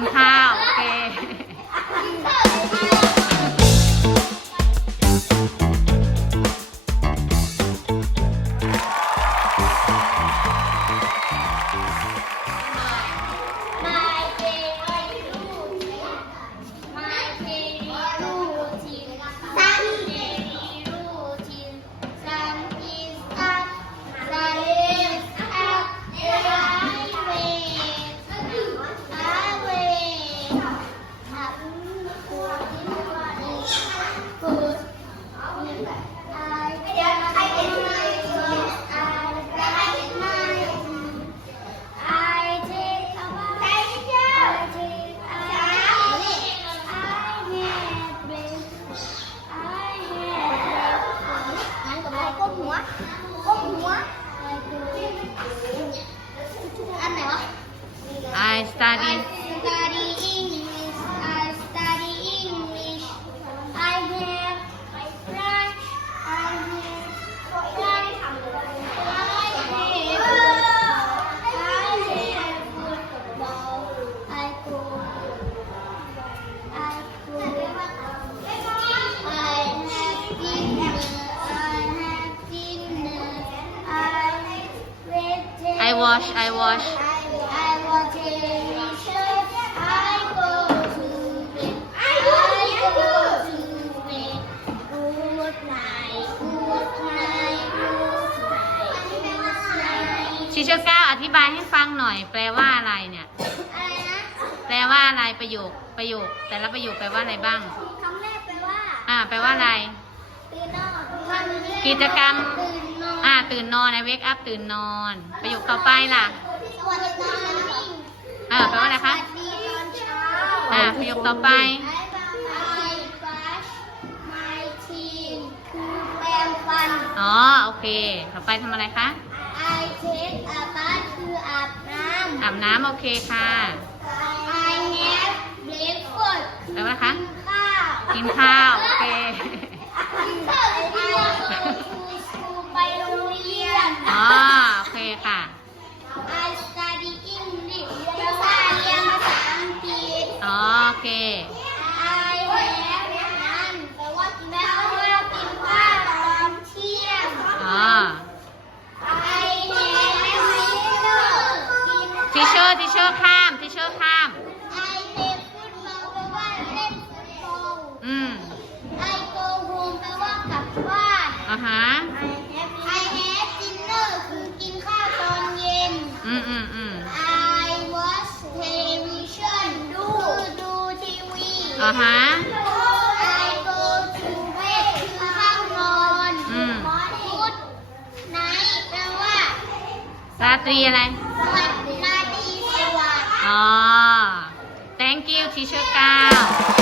นข้าว read. I wash I wash I watch television. I go to bed. I go to bed. Good night. Good night. Good night. ชิเชอร์ก้าวอธิบายให้ฟังหน่อย แปลว่าอะไรเนี่ย อะไรนะแปลว่าอะไรประโยคประโยค แต่ละประโยคแปลว่าอะไรบ้าง คำแรกแปลว่าอ่า แปลว่าอะไรตื่นนอนคำแรกิจกรรม ตื่น นอนอ่าตื่นนอนนะ wake up ตื่นนอน ประโยคต่อไปล่ะสวัสดีตอนอ่าแปลว่าอะไรสคะวัสดีตอนเช้าอ่าประโยคต่อไป I brush my teeth คือแปรงฟันอ๋อ โอเค ต่อไปทำอะไรคะ I take a bath คืออาบน้ำอาบน้ำโอเคค่ะ I have breakfast แปลว่าอะไรคะข้าว กินข้าว โอเค ร์ทิเชอร์ข้ามทิเชอร์ข้าม I play football แปลว่าเล่นฟุตบอล อืม I go home แปลว่ากลับบ้าน อ่าฮะ I have dinner คือกินข้าวตอนเย็น อืมอืมอืม I watch television ดูดูทีวี อ่าฮะ I go to bed คือเข้านอนอืม Good night แปลว่า ราตรีอะไร สวัสดีราตรีสวัสดิ์ อ๋อ thank you ทิเชอร์ก้าว